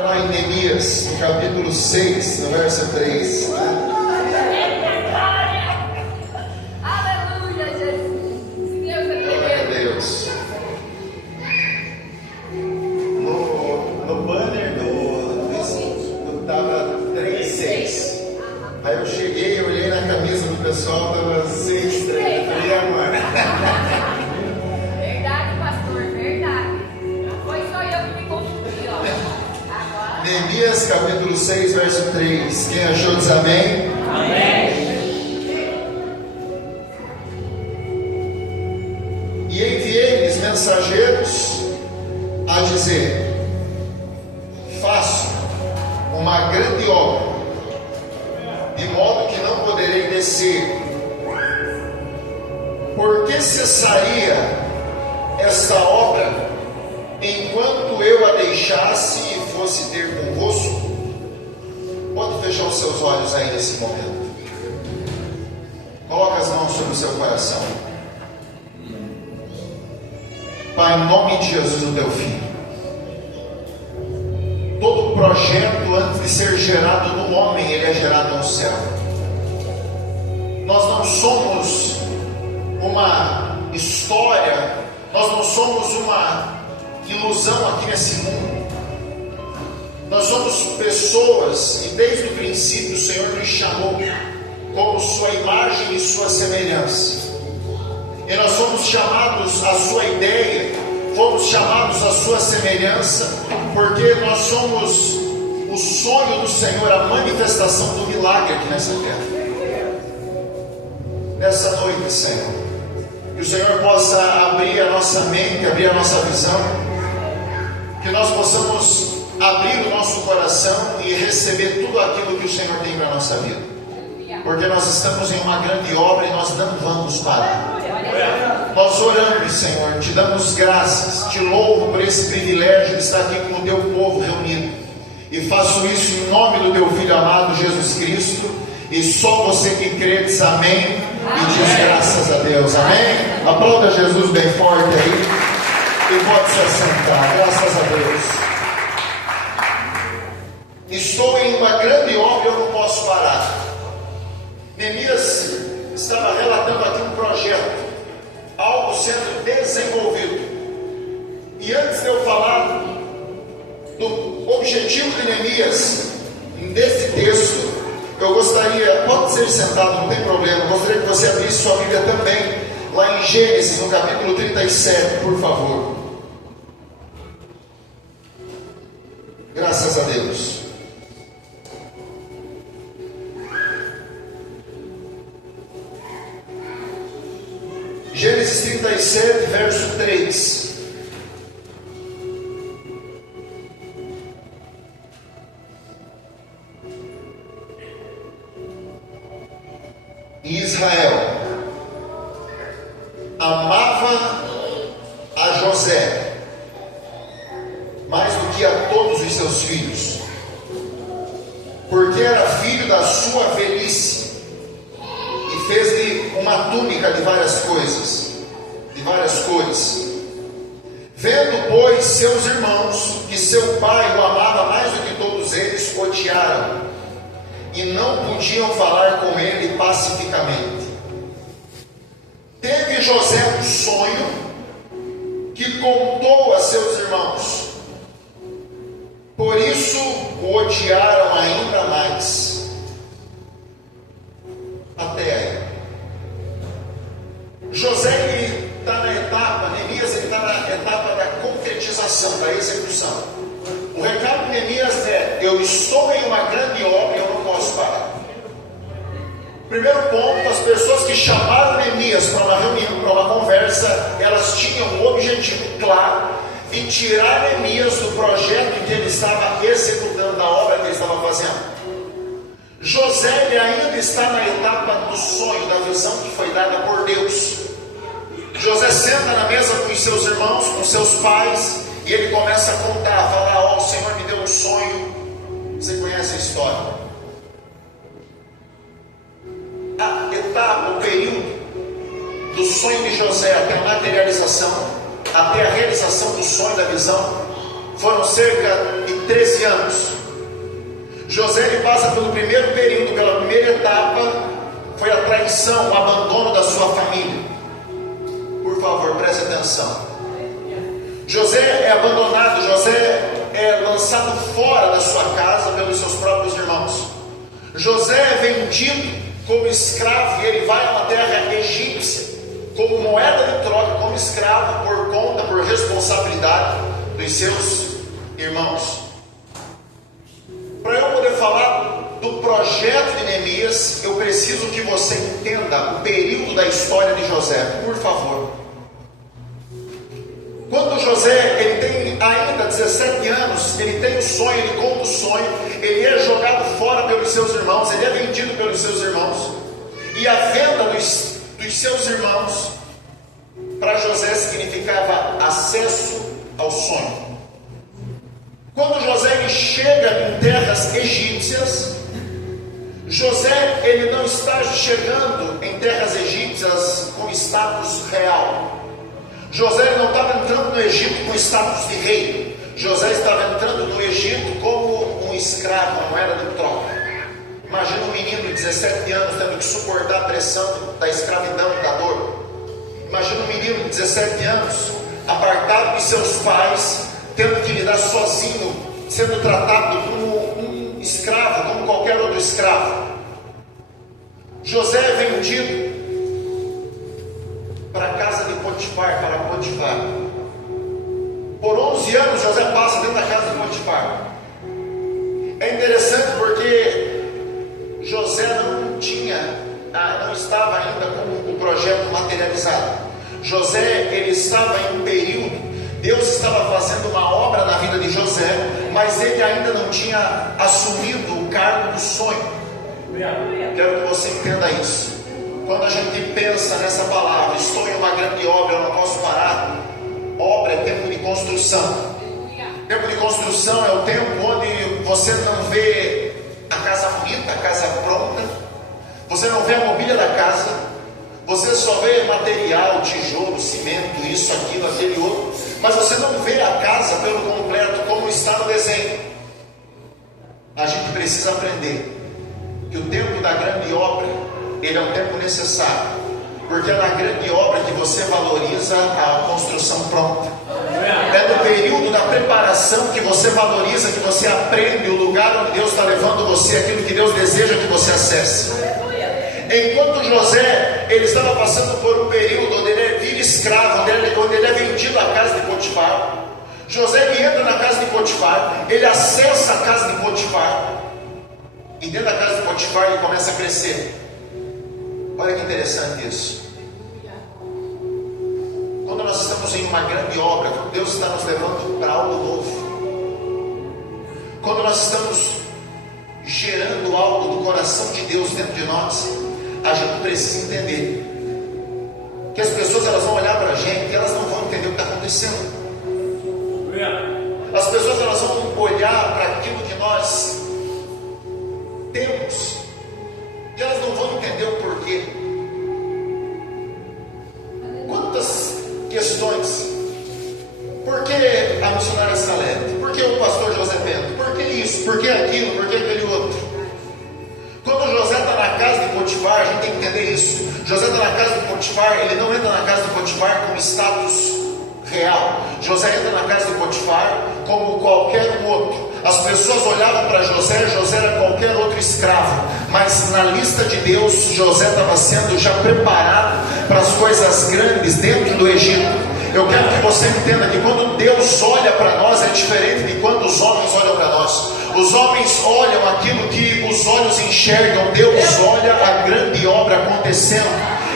Lá em Neemias, no capítulo 6, no verso 3, né? Aleluia, Jesus. Deus é Glória a Deus. No banner do tava 3:6. Aí eu cheguei, olhei na camisa do pessoal, tava 6:3. Falei, amor. verdade, pastor, verdade. Foi só eu que me confundi, ó. Agora. Neemias capítulo 6, verso 3. Quem achou diz amém? Amém. E enviei-lhes mensageiros a dizer: faço uma grande obra, de modo que não poderei descer. Por que cessaria esta obra enquanto eu a deixasse e fosse ter convosco? Pode fechar os seus olhos aí nesse momento. Coloca as mãos sobre o seu coração. Pai, em nome de Jesus, o teu filho, todo projeto antes de ser gerado no homem, ele é gerado no céu. Nós não somos uma história, nós não somos uma ilusão aqui nesse mundo. Nós somos pessoas e desde o princípio o Senhor nos chamou como sua imagem e sua semelhança. E nós somos chamados à sua ideia, fomos chamados à sua semelhança, porque nós somos o sonho do Senhor, a manifestação do milagre aqui nessa terra. Nessa noite, Senhor, que o Senhor possa abrir a nossa mente, abrir a nossa visão, que nós possamos abrir o nosso coração e receber tudo aquilo que o Senhor tem para a nossa vida, porque nós estamos em uma grande obra e nós não vamos parar. Nós oramos, Senhor, te damos graças, te louvo por esse privilégio de estar aqui com o teu povo reunido, e faço isso em nome do teu Filho amado Jesus Cristo, e só você que crê diz amém, e diz graças a Deus, amém? Aplauda Jesus bem forte aí, e pode se assentar, graças a Deus. Estou em uma grande obra e eu não posso parar. Neemias estava relatando aqui um projeto, algo sendo desenvolvido. E antes de eu falar do objetivo de Neemias nesse texto, eu gostaria, pode ser sentado, não tem problema, eu gostaria que você abrisse sua Bíblia também, lá em Gênesis, no capítulo 37, por favor. Graças a Deus. Gênesis 37, verso 3. Israel amava a José mais do que a todos os seus filhos, porque era filho da sua velhice, e fez-lhe uma túnica de várias coisas, de várias cores. Vendo, pois, seus irmãos que seu pai o amava mais do que todos eles, odiaram e não podiam falar com ele pacificamente. Teve José um sonho que contou a seus irmãos, por isso o odiaram ainda mais. Até aí. José está na etapa, Neemias está na etapa da concretização, da execução. O recado de Neemias é: eu estou em uma grande obra e eu não posso parar. Primeiro ponto, as pessoas que chamaram Neemias para uma reunião, para uma conversa, elas tinham o objetivo claro de tirar Neemias do projeto que ele estava executando, da obra que ele estava fazendo. José, ele ainda está na etapa do sonho, da visão que foi dada por Deus. José senta na mesa com os seus irmãos, com seus pais, e ele começa a contar, a falar: ó, o Senhor me deu um sonho. Você conhece a história? A etapa, o período do sonho de José até a materialização, até a realização do sonho, da visão, foram cerca de 13 anos. José ele passa pelo primeiro período, pela primeira etapa, foi a traição, o abandono da sua família. Por favor, preste atenção. José é abandonado, José é lançado fora da sua casa pelos seus próprios irmãos. José é vendido como escravo e ele vai a uma terra egípcia como moeda de troca, como escravo, por conta, por responsabilidade dos seus irmãos. Para eu poder falar do projeto de Neemias, eu preciso que você entenda o período da história de José, por favor. Quando José ele tem ainda 17 anos, ele tem o sonho, ele conta o sonho, ele é jogado fora pelos seus irmãos, ele é vendido pelos seus irmãos, e a venda dos seus irmãos para José significava acesso ao sonho. Quando José ele chega em terras egípcias, José ele não está chegando em terras egípcias com status real. José não estava entrando no Egito com status de rei. José estava entrando no Egito como um escravo, uma moeda de troca. Imagina um menino de 17 anos tendo que suportar a pressão da escravidão e da dor. Imagina um menino de 17 anos apartado de seus pais, tendo que lidar sozinho, sendo tratado como um escravo, como qualquer outro escravo. José é vendido para a casa de Potifar, para Potifar. Por 11 anos José passa dentro da casa de Potifar. É interessante porque José não estava ainda com o projeto materializado. José ele estava em um período, Deus estava fazendo uma obra na vida de José, mas ele ainda não tinha assumido o cargo do sonho. Quero que você entenda isso. Quando a gente pensa nessa palavra, estou em uma grande obra, eu não posso parar. Obra é tempo de construção. Tempo de construção é o tempo onde você não vê a casa bonita, a casa pronta, você não vê a mobília da casa, você só vê material, tijolo, cimento, isso, aquilo, aquele outro, mas você não vê a casa pelo completo, como está no desenho. A gente precisa aprender que o tempo da grande obra, ele é um tempo necessário, porque é na grande obra que você valoriza a construção pronta. É no período da preparação que você valoriza, que você aprende o lugar onde Deus está levando você, aquilo que Deus deseja que você acesse. Enquanto José, ele estava passando por um período onde ele vira escravo, onde ele é vendido à casa de Potifar. José ele entra na casa de Potifar, ele acessa a casa de Potifar, e dentro da casa de Potifar ele começa a crescer. Olha que interessante isso. Quando nós estamos em uma grande obra, quando Deus está nos levando para algo novo, quando nós estamos gerando algo do coração de Deus dentro de nós, a gente precisa entender que as pessoas elas vão olhar para a gente e elas não vão entender o que está acontecendo. As pessoas elas vão olhar para aquilo que nós temos e elas não vão entender o porquê. Quantas questões? Por que a missionária Salete? Por que o pastor José Bento? Por que isso? Por que aquilo? Por que aquele outro? Quando José está na casa de Potifar, a gente tem que entender isso. José está na casa de Potifar, ele não entra na casa de Potifar com status real. José entra na casa de Potifar como qualquer outro. As pessoas olhavam para José, José era qualquer outro escravo, mas na lista de Deus, José estava sendo já preparado para as coisas grandes dentro do Egito. Eu quero que você entenda que quando Deus olha para nós é diferente de quando os homens olham para nós. Os homens olham aquilo que os olhos enxergam, Deus olha a grande obra acontecendo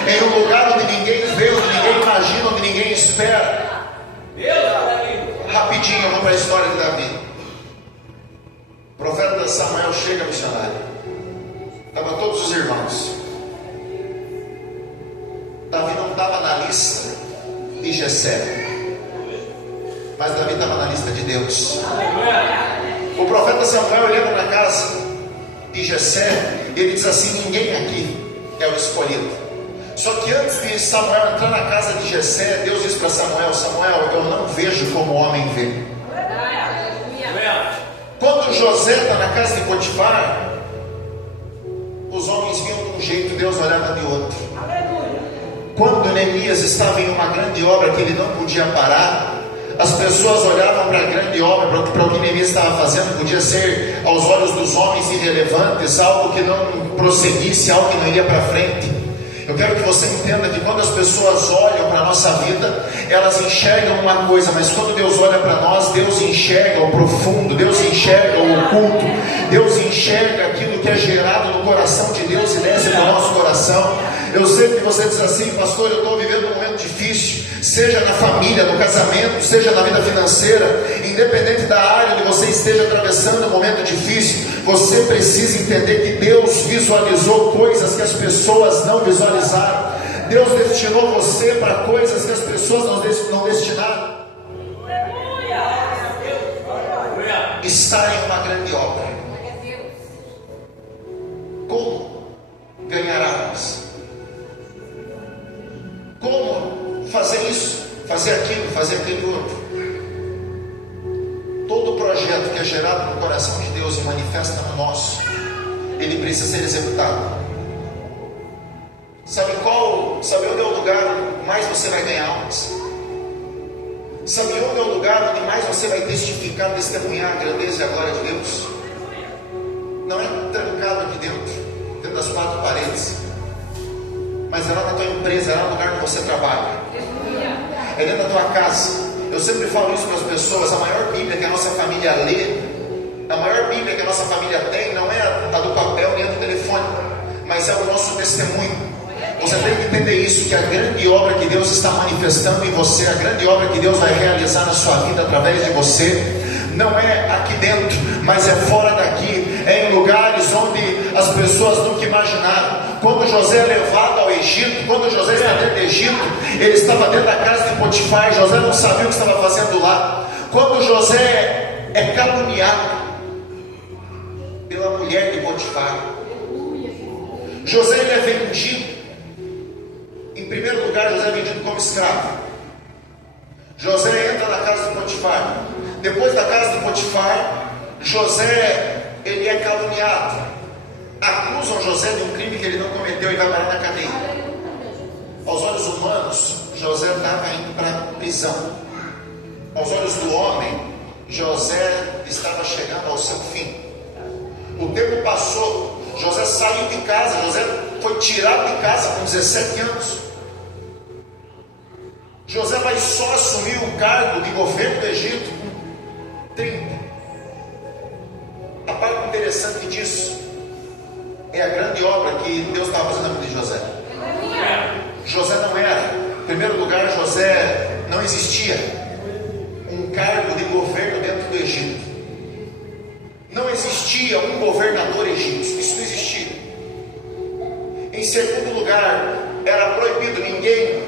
em um lugar onde ninguém vê, onde ninguém imagina, onde ninguém espera. Rapidinho, eu vou para a história de Davi. O profeta Samuel chega missionário. Estavam todos os irmãos. Davi não estava na lista de Jessé, mas Davi estava na lista de Deus. O profeta Samuel ele entra na casa de Jessé e ele diz assim: ninguém aqui é o escolhido. Só que antes de Samuel entrar na casa de Jessé, Deus diz para Samuel: Samuel, eu não vejo como o homem vê. Quando José está na casa de Potifar, os homens viam de um jeito, Deus olhava de outro. Quando Neemias estava em uma grande obra que ele não podia parar, as pessoas olhavam para a grande obra, para o que Neemias estava fazendo. Podia ser aos olhos dos homens irrelevantes, algo que não prosseguisse, algo que não iria para frente. Eu quero que você entenda que quando as pessoas olham para a nossa vida, elas enxergam uma coisa, mas quando Deus olha para nós, Deus enxerga o profundo, Deus enxerga o oculto, Deus enxerga aquilo que é gerado no coração de Deus e desce para o nosso coração. Eu sei que você diz assim: pastor, eu estou vivendo um momento difícil, seja na família, no casamento, seja na vida financeira, independente da área onde você esteja atravessando um momento difícil, você precisa entender que Deus visualizou coisas que as pessoas não visualizaram. Deus destinou você para coisas que as pessoas não destinaram. Está em uma grande obra. Como ganhar almas? Como fazer isso, fazer aquilo, fazer aquele outro? Todo projeto que é gerado no coração de Deus e manifesta no nosso, ele precisa ser executado. Sabe onde é o lugar onde mais você vai ganhar almas? Sabe onde é o lugar onde mais você vai testificar, testemunhar a grandeza e a glória de Deus? Não é trancado aqui dentro das quatro paredes, mas é lá na tua empresa, é lá no lugar onde você trabalha, é dentro da tua casa. Eu sempre falo isso para as pessoas: a maior Bíblia que a nossa família lê, a maior Bíblia que a nossa família tem, não é a do papel nem a do telefone, mas é o nosso testemunho. Você tem que entender isso, que a grande obra que Deus está manifestando em você, a grande obra que Deus vai realizar na sua vida através de você, não é aqui dentro, mas é fora daqui, é em lugares onde as pessoas nunca imaginaram. Quando José é levado ao Egito, quando José está dentro do Egito, ele estava dentro da casa de Potifar. José não sabia o que estava fazendo lá. Quando José é caluniado pela mulher de Potifar, José ele é vendido. Em primeiro lugar, José é vendido como escravo. José entra na casa de Potifar. Depois da casa de Potifar, José ele é caluniado. Acusam José de um crime que ele não cometeu e vai parar na cadeia. Aos olhos humanos, José estava indo para a prisão. Aos olhos do homem, José estava chegando ao seu fim. O tempo passou, José saiu de casa, José foi tirado de casa com 17 anos. José vai só assumir o cargo de governo do Egito com 30. A parte interessante disso é a grande obra que Deus estava fazendo na vida de José. José não era, em primeiro lugar, José não existia um cargo de governo dentro do Egito. Não existia um governador egípcio, isso não existia. Em segundo lugar, era proibido ninguém,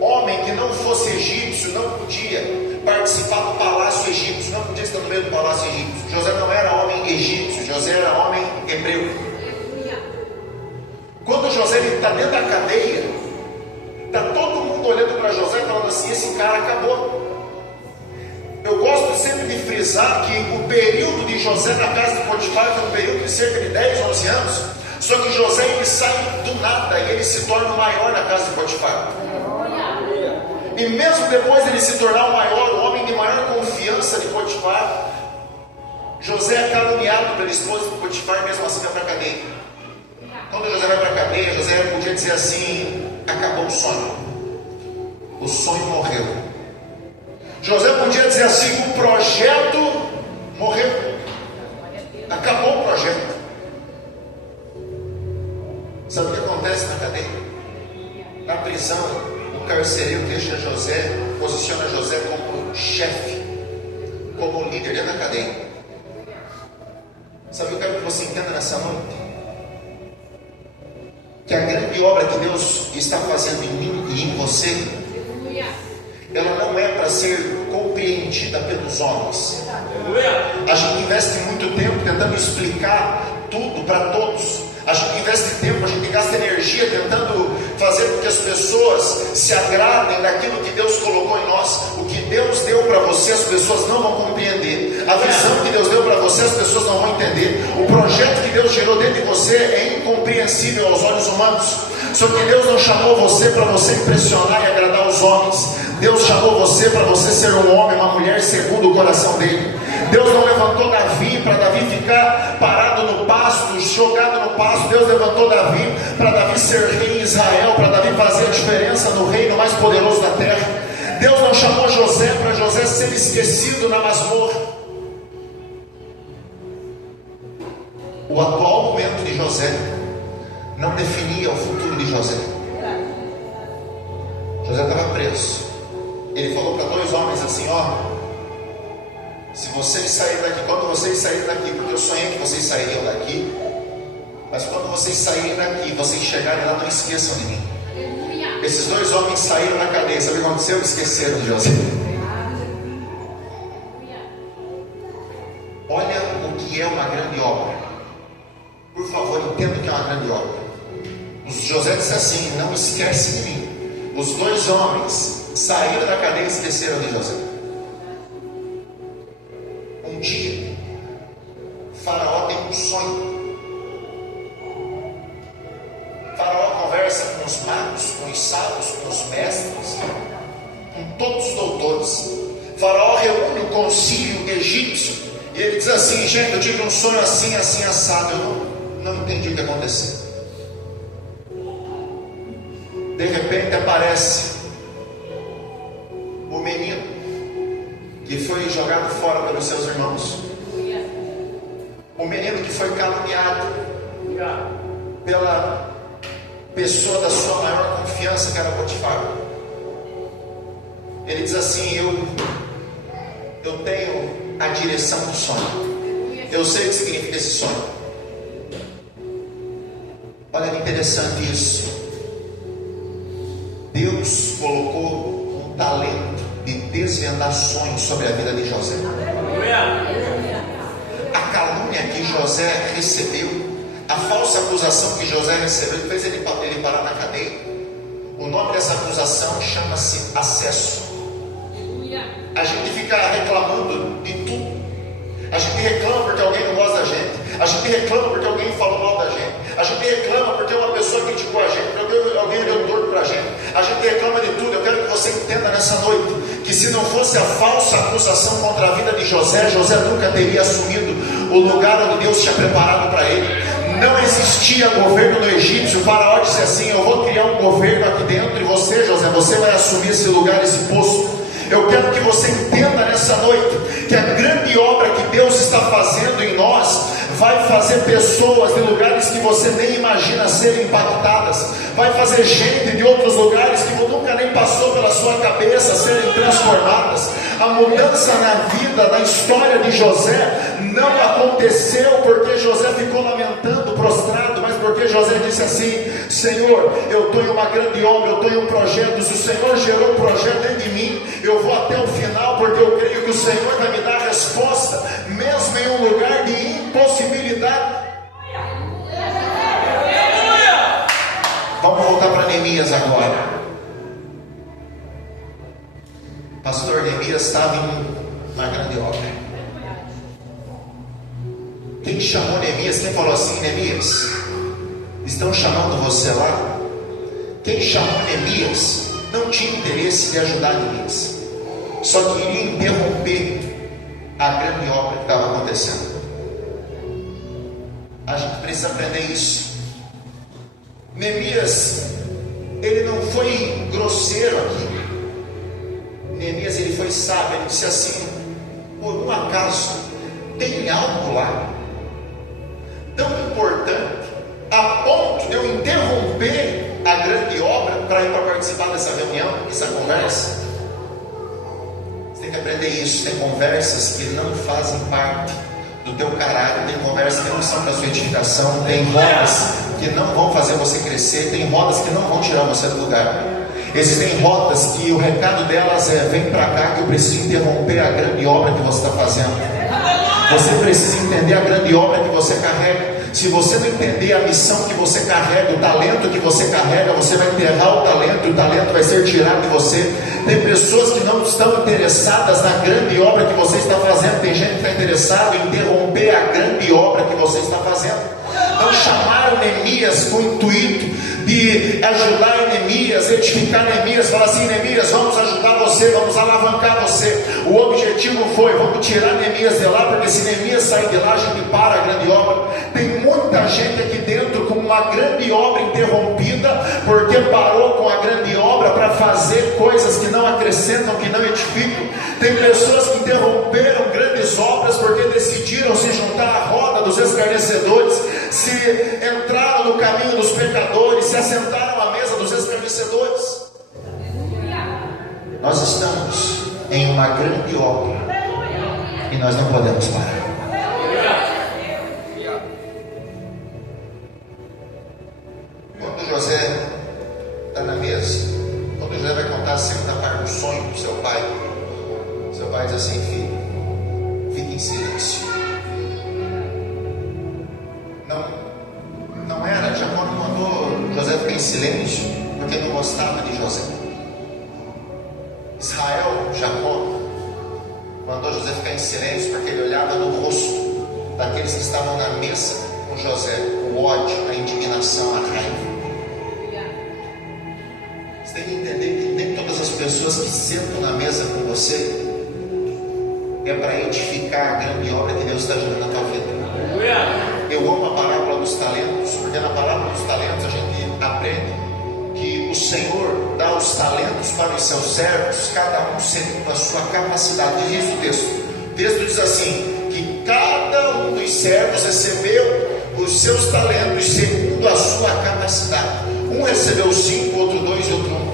homem que não fosse egípcio, não podia participar do palácio egípcio, não podia estar no meio do palácio egípcio. José não era homem egípcio, José era homem hebreu. Quando José está dentro da cadeia, está todo mundo olhando para José falando assim: esse cara acabou. Eu gosto sempre de frisar que o período de José na casa de Potifar foi um período de cerca de 10, 11 anos. Só que José ele sai do nada e ele se torna o maior na casa de Potifar. E mesmo depois de ele se tornar o maior, o homem de maior confiança de Potifar, José é caluniado pela esposa de Potifar, mesmo assim vai para a cadeia. Quando José vai para a cadeia, José podia dizer assim: acabou o sonho. O sonho morreu. José podia dizer assim: o projeto morreu. Acabou o projeto. Sabe o que acontece na cadeia? Na prisão, o carcereiro deixa José, posiciona José como chefe, como líder dentro da cadeia. Sabe o que eu quero que você entenda nessa noite? Que a grande obra que Deus está fazendo em mim e em você, ela não é para ser compreendida pelos homens. A gente investe muito tempo tentando explicar tudo para todos. A gente investe tempo, a gente gasta energia tentando fazer com que as pessoas se agradem daquilo que Deus colocou em nós. O que Deus deu para você, as pessoas não vão compreender. A visão que Deus deu para você, as pessoas não vão entender. O projeto que Deus gerou dentro de você é incompreensível aos olhos humanos. Só que Deus não chamou você para você impressionar e agradar os homens. Deus chamou você para você ser um homem, uma mulher segundo o coração dele. Deus não levantou Davi para Davi ficar parado no pasto, jogado no pasto. Deus levantou Davi para Davi ser rei em Israel, para Davi fazer a diferença no reino mais poderoso da terra. Deus não chamou José para José ser esquecido na masmorra. O atual momento de José não definia o futuro de José. José estava preso. Ele falou para dois homens assim: ó, se vocês saírem daqui, quando vocês saírem daqui, porque eu sonhei que vocês sairiam daqui, mas quando vocês saírem daqui, vocês chegarem lá, não esqueçam de mim. Esses dois homens saíram da cadeia. Sabe o que aconteceu? Esqueceram de José. Olha o que é uma grande obra. Por favor, entenda o que é uma grande obra. José disse assim: não esquece de mim. Os dois homens saíram da cadeia e esqueceram de José. Um dia, Faraó tem um sonho. Faraó conversa com os magos, com os sábios, com os mestres, com todos os doutores. Faraó reúne o concílio egípcio e ele diz assim: gente, eu tive um sonho assim, assim, assado. Eu não entendi o que aconteceu. De repente aparece o menino que foi jogado fora pelos seus irmãos. O menino que foi caluniado pela pessoa da sua maior confiança, que era Potifar. Ele diz assim: eu tenho a direção do sonho. Eu sei o que significa esse sonho. Olha que interessante isso. Deus colocou um talento de desvendar sonhos sobre a vida de José. A calúnia que José recebeu, a falsa acusação que José recebeu, fez ele parar na cadeia. O nome dessa acusação chama-se acesso. A gente fica reclamando de tudo. A gente reclama porque alguém não gosta da gente. A gente reclama porque alguém falou mal da gente. A gente reclama porque uma pessoa criticou a gente, porque alguém deu torto para a gente. A gente reclama de tudo. Eu quero que você entenda nessa noite que se não fosse a falsa acusação contra a vida de José, José nunca teria assumido o lugar onde Deus tinha preparado para ele. Não existia governo no Egito. O faraó disse assim: eu vou criar um governo aqui dentro, e você, José, você vai assumir esse lugar, esse posto. Eu quero que você entenda nessa noite que a grande obra que Deus está fazendo em nós vai fazer pessoas de lugares que você nem imagina serem impactadas, vai fazer gente de outros lugares que nunca nem passou pela sua cabeça serem transformadas. A mudança na vida, na história de José não aconteceu porque José ficou lamentando, prostrado, mas porque José disse assim: Senhor, eu estou em uma grande obra, eu estou em um projeto. Se o Senhor gerou um projeto dentro de mim, eu vou até o final, porque eu creio que o Senhor vai me dar a resposta, mesmo em um lugar de impossibilidade. Vamos voltar para Neemias agora. Pastor, Neemias estava em uma grande obra. Quem chamou Neemias? Quem falou assim: Neemias, estão chamando você lá? Quem chamou Neemias não tinha interesse de ajudar Neemias, só queria interromper a grande obra que estava acontecendo. A gente precisa aprender isso. Neemias, ele não foi grosseiro aqui. Neemias, ele foi sábio. Ele disse assim: por um acaso tem algo lá tão importante a ponto de eu interromper a grande obra para ir para participar dessa reunião, dessa conversa? Você tem que aprender isso. Tem conversas que não fazem parte do teu caráter, tem conversas que não são para sua edificação, tem rodas que não vão fazer você crescer, tem rodas que não vão tirar você do lugar. Existem rodas que o recado delas é: vem para cá que eu preciso interromper a grande obra que você está fazendo. Você precisa entender a grande obra que você você carrega. Se você não entender a missão que você carrega, o talento que você carrega, você vai enterrar o talento e o talento vai ser tirado de você. Tem pessoas que não estão interessadas na grande obra que você está fazendo. Tem gente que está interessada em interromper a grande obra que você está fazendo. Não chamaram Neemias com o intuito de ajudar Neemias, edificar Neemias, falar assim: Neemias, vamos ajudar você, vamos alavancar você. O objetivo foi: vamos tirar Neemias de lá, porque se Neemias sair de lá, a gente para a grande obra. Tem muita gente aqui dentro com uma grande obra interrompida, porque parou com a grande obra para fazer coisas que não acrescentam, que não edificam. Tem pessoas que interromperam grandes obras porque decidiram se juntar à roda dos escarnecedores, se entraram no caminho dos pecadores, se assentaram à mesa dos escarnecedores. Nós estamos em uma grande obra e nós não podemos parar. Quando José está na mesa, quando José vai contar a segunda parte do sonho do seu pai diz assim: filho, fique em silêncio. Não era, Jacó não mandou José ficar em silêncio porque não gostava de José. Israel, Jacó, mandou José ficar em silêncio porque ele olhava no rosto daqueles que estavam na mesa com José, o ódio, a indignação, a raiva. Você tem que entender que nem todas as pessoas que sentam na mesa com você é para edificar a grande obra que Deus está gerando na tua vida. Eu amo a parábola dos talentos, porque na parábola dos talentos a gente aprende que o Senhor dá os talentos para os seus servos, cada um segundo a sua capacidade. Diz isso o texto. O texto diz assim: que cada um dos servos recebeu os seus talentos segundo a sua capacidade. Um recebeu 5, outro 2 e outro 1.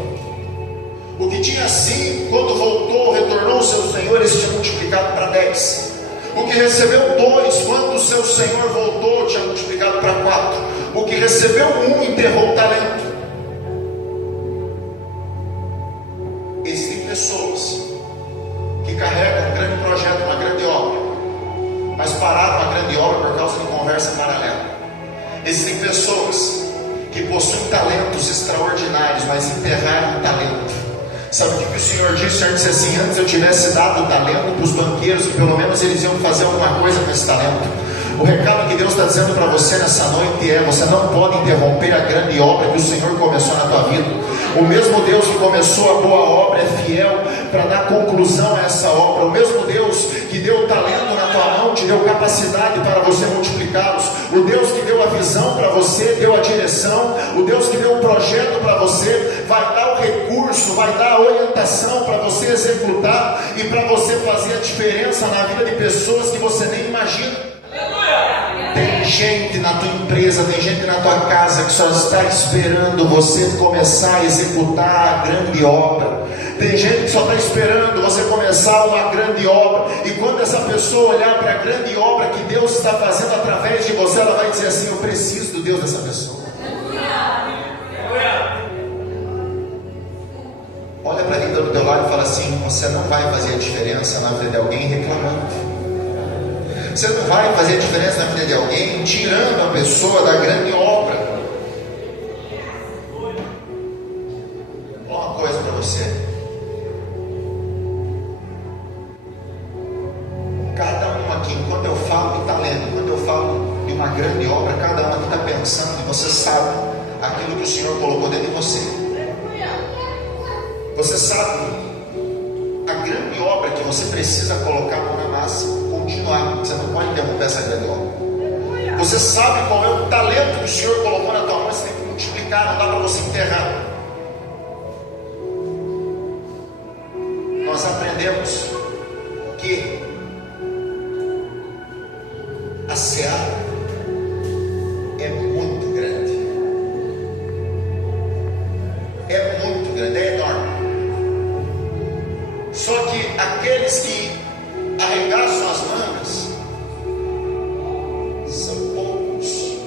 O que tinha 5, quando voltou, retornou ao seu Senhor, esse tinha multiplicado para 10. O que recebeu 2, quando o seu Senhor voltou, tinha multiplicado para 4. O que recebeu 1, enterrou o talento. Existem pessoas que carregam um grande projeto, uma grande obra, mas pararam a grande obra por causa de conversa paralela. Existem pessoas que possuem talentos extraordinários, mas enterraram o talento. Sabe o que o Senhor disse? O Senhor disse assim: antes eu tivesse dado o talento para os banqueiros, que pelo menos eles iam fazer alguma coisa com esse talento. O recado que Deus está dizendo para você nessa noite é: você não pode interromper a grande obra que o Senhor começou na tua vida. O mesmo Deus que começou a boa obra é fiel para dar conclusão a essa obra. O mesmo Deus que deu o talento na tua mão te deu capacidade para você multiplicá-los. O Deus que deu a visão para você, deu a direção. O Deus que deu o projeto para você, vai dar o recurso, vai dar a orientação para você executar e para você fazer a diferença na vida de pessoas que você nem imagina. Tem gente na tua empresa, tem gente na tua casa que só está esperando você começar a executar a grande obra. Tem gente que só está esperando você começar uma grande obra. E quando essa pessoa olhar para a grande obra que Deus está fazendo através de você, ela vai dizer assim: eu preciso do Deus dessa pessoa. Olha para a vida do teu lado e fala assim: você não vai fazer a diferença na vida de alguém reclamando. Você não vai fazer a diferença na vida de alguém tirando a pessoa da grande obra. Uma coisa para você: cada um aqui, enquanto eu falo de talento, quando eu falo de uma grande obra, cada um aqui está pensando e você sabe aquilo que o Senhor colocou dentro de você. Você sabe a grande obra que você precisa colocar a mão na massa, continuar. Você não pode interromper essa grande obra. Você sabe qual é o talento que o Senhor colocou na tua mão, você tem que multiplicar, não dá para você enterrar. Nós aprendemos que a seara é muito grande. É muito grande, é enorme. Só que aqueles que arregaçam as mangas são poucos.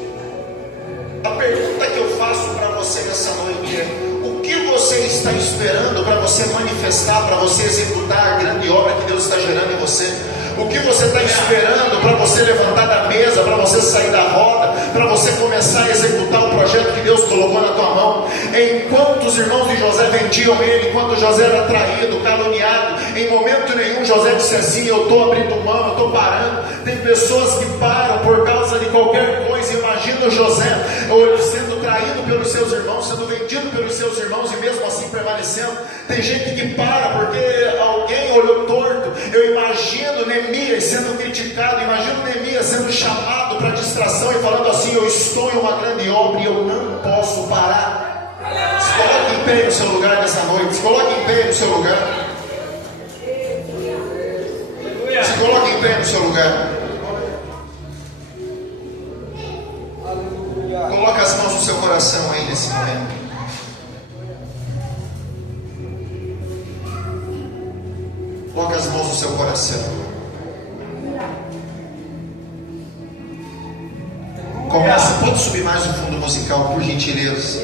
A pergunta que eu faço para você nessa noite é: o que você está esperando para você manifestar, para você executar a grande obra que Deus está gerando em você? O que você está esperando para você levantar da mesa, para você sair da roda, para você começar a executar o projeto que Deus colocou na tua mão? Enquanto os irmãos de José vendiam ele, enquanto José era traído, caluniado, em momento nenhum José disse assim: eu estou abrindo mão, eu estou parando. Tem pessoas que param por causa de qualquer coisa. Imagina José sendo traído pelos seus irmãos, sendo vendido pelos seus irmãos e mesmo assim permanecendo. Tem gente que para porque alguém olhou torto. Eu imagino Neemias sendo criticado, imagino Neemias sendo chamado para distração e falando assim: eu estou em uma grande obra e eu não posso parar. Se coloque em pé no seu lugar nessa noite, se coloque em pé no seu lugar. Se coloque em pé no seu lugar. Coloque as mãos no seu coração aí nesse momento. Coloque as mãos no seu coração. Começa, pode subir mais o fundo musical, por gentileza.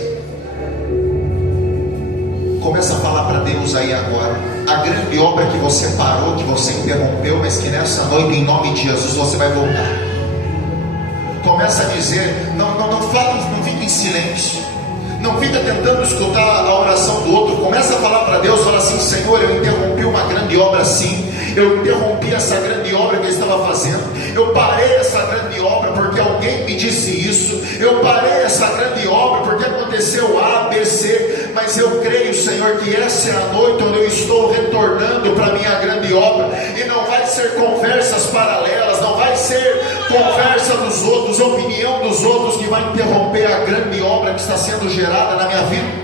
Começa a falar para Deus aí agora. A grande obra que você parou, que você interrompeu, mas que nessa noite, em nome de Jesus, você vai voltar. Começa a dizer, não fala, não fique em silêncio. Não fica tentando escutar a oração do outro. Começa a falar para Deus, fala assim: Senhor, eu interrompi uma grande obra sim. Eu interrompi essa grande obra que eu estava fazendo. Eu parei essa grande obra porque alguém me disse isso. Eu parei essa grande obra porque aconteceu A, B, C. Mas eu creio, Senhor, que essa é a noite onde eu estou retornando para a minha grande obra. E não vai ser conversas paralelas, não vai ser conversa dos outros, opinião dos outros que vai interromper a grande obra que está sendo gerada na minha vida.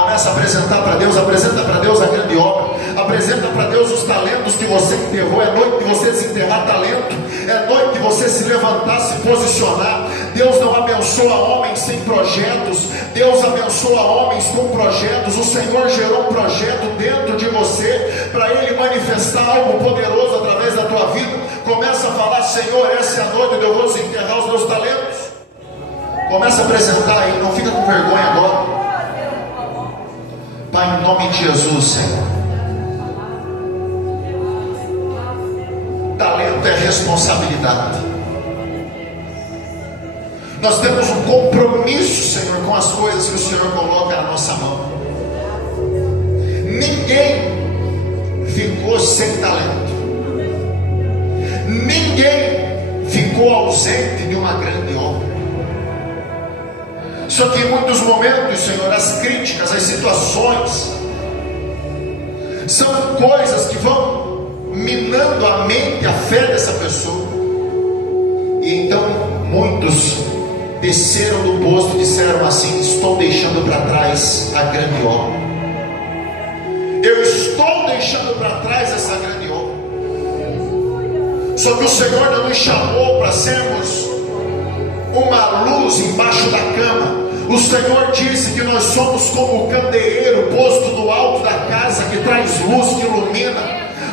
Começa a apresentar para Deus, apresenta para Deus a grande obra, apresenta para Deus os talentos que você enterrou. É noite de você desenterrar talento, é noite de você se levantar, se posicionar. Deus não abençoa homens sem projetos, Deus abençoa homens com projetos. O Senhor gerou um projeto dentro de você, para Ele manifestar algo poderoso através da tua vida. Começa a falar: Senhor, essa é a noite onde eu vou desenterrar os meus talentos. Começa a apresentar aí, não fica com vergonha agora. Pai, em nome de Jesus, Senhor. Talento é responsabilidade. Nós temos um compromisso, Senhor, com as coisas que o Senhor coloca na nossa mão. Ninguém ficou sem talento. Ninguém ficou ausente de uma grande obra. Só que em muitos momentos, Senhor, as críticas, as situações são coisas que vão minando a mente, a fé dessa pessoa. E então muitos desceram do posto e disseram assim: estou deixando para trás a grande obra. Eu estou deixando para trás essa grande obra. Só que o Senhor não nos chamou para sermos uma luz embaixo da cama. O Senhor disse que nós somos como o candeeiro posto no alto da casa, que traz luz, que ilumina.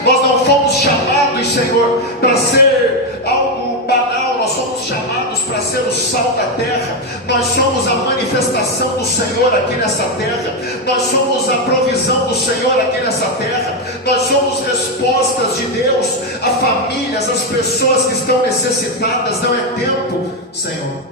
Nós não fomos chamados, Senhor, para ser algo banal. Nós somos chamados para ser o sal da terra. Nós somos a manifestação do Senhor aqui nessa terra. Nós somos a provisão do Senhor aqui nessa terra. Nós somos respostas de Deus a famílias, as pessoas que estão necessitadas. Não é tempo, Senhor,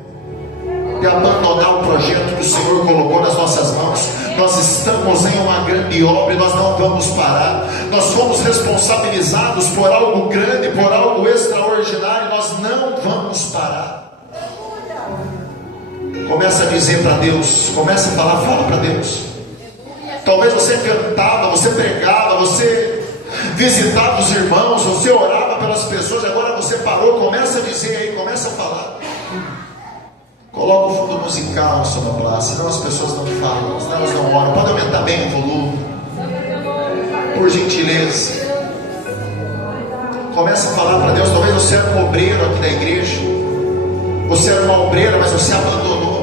de abandonar o projeto que o Senhor colocou nas nossas mãos. Nós estamos em uma grande obra e nós não vamos parar. Nós fomos responsabilizados por algo grande, por algo extraordinário. Nós não vamos parar. Começa a dizer para Deus, começa a falar, fala para Deus. Talvez você cantava, você pregava, você visitava os irmãos, você orava pelas pessoas, agora você parou. Começa a dizer aí, começa a falar. Coloca o fundo musical, sonoplastia, senão as pessoas não falam, senão elas não oram. Pode aumentar bem o volume, por gentileza. Começa a falar para Deus. Talvez você era um obreiro aqui da igreja, você era uma obreira, mas você abandonou.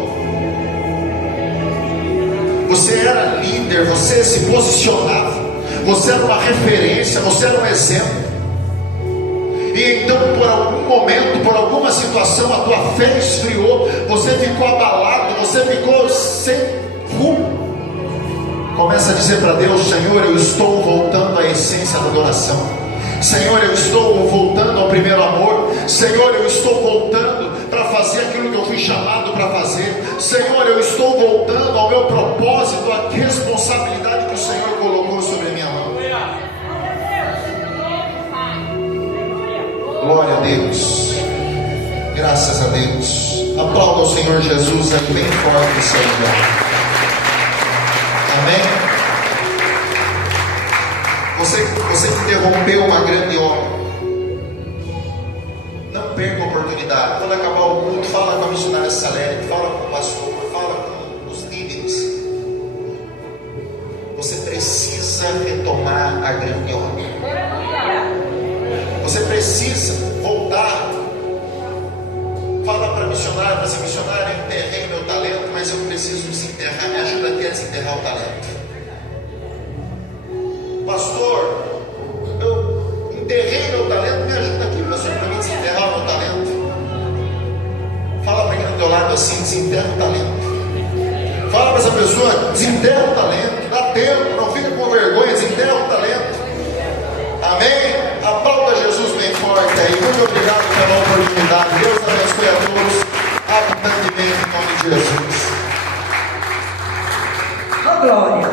Você era líder, você se posicionava, você era uma referência, você era um exemplo. E então, por algum momento, por alguma situação, a tua fé esfriou, você ficou abalado, você ficou sem rumo. Começa a dizer para Deus: Senhor, eu estou voltando à essência da adoração. Senhor, eu estou voltando ao primeiro amor. Senhor, eu estou voltando para fazer aquilo que eu fui chamado para fazer. Senhor, eu estou voltando ao meu propósito, à responsabilidade que o Senhor colocou sobre a minha mão. Glória a Deus. Graças a Deus. Aplauda o Senhor Jesus aí bem forte no seu lugar. Amém? Você que interrompeu uma grande obra, não perca a oportunidade. Quando acabar o culto, fala com a missionária Salete, fala com o pastor, fala com os líderes. Você precisa retomar a grande obra. Você precisa voltar. Fala para a missionária, para essa missionária: eu enterrei meu talento, mas eu preciso desenterrar. Me ajuda aqui a desenterrar o talento. Pastor, eu enterrei meu talento, me ajuda aqui, pastor, para mim desenterrar o meu talento. Fala para quem do teu lado assim: desenterra o talento. Fala para essa pessoa: desenterra o talento. Dá tempo, não fica com vergonha, desenterra o talento. Amém? Aplauda Jesus bem forte aí. Muito obrigado pela oportunidade. Deus abençoe a todos abundantemente em nome de Jesus. Oh, glória.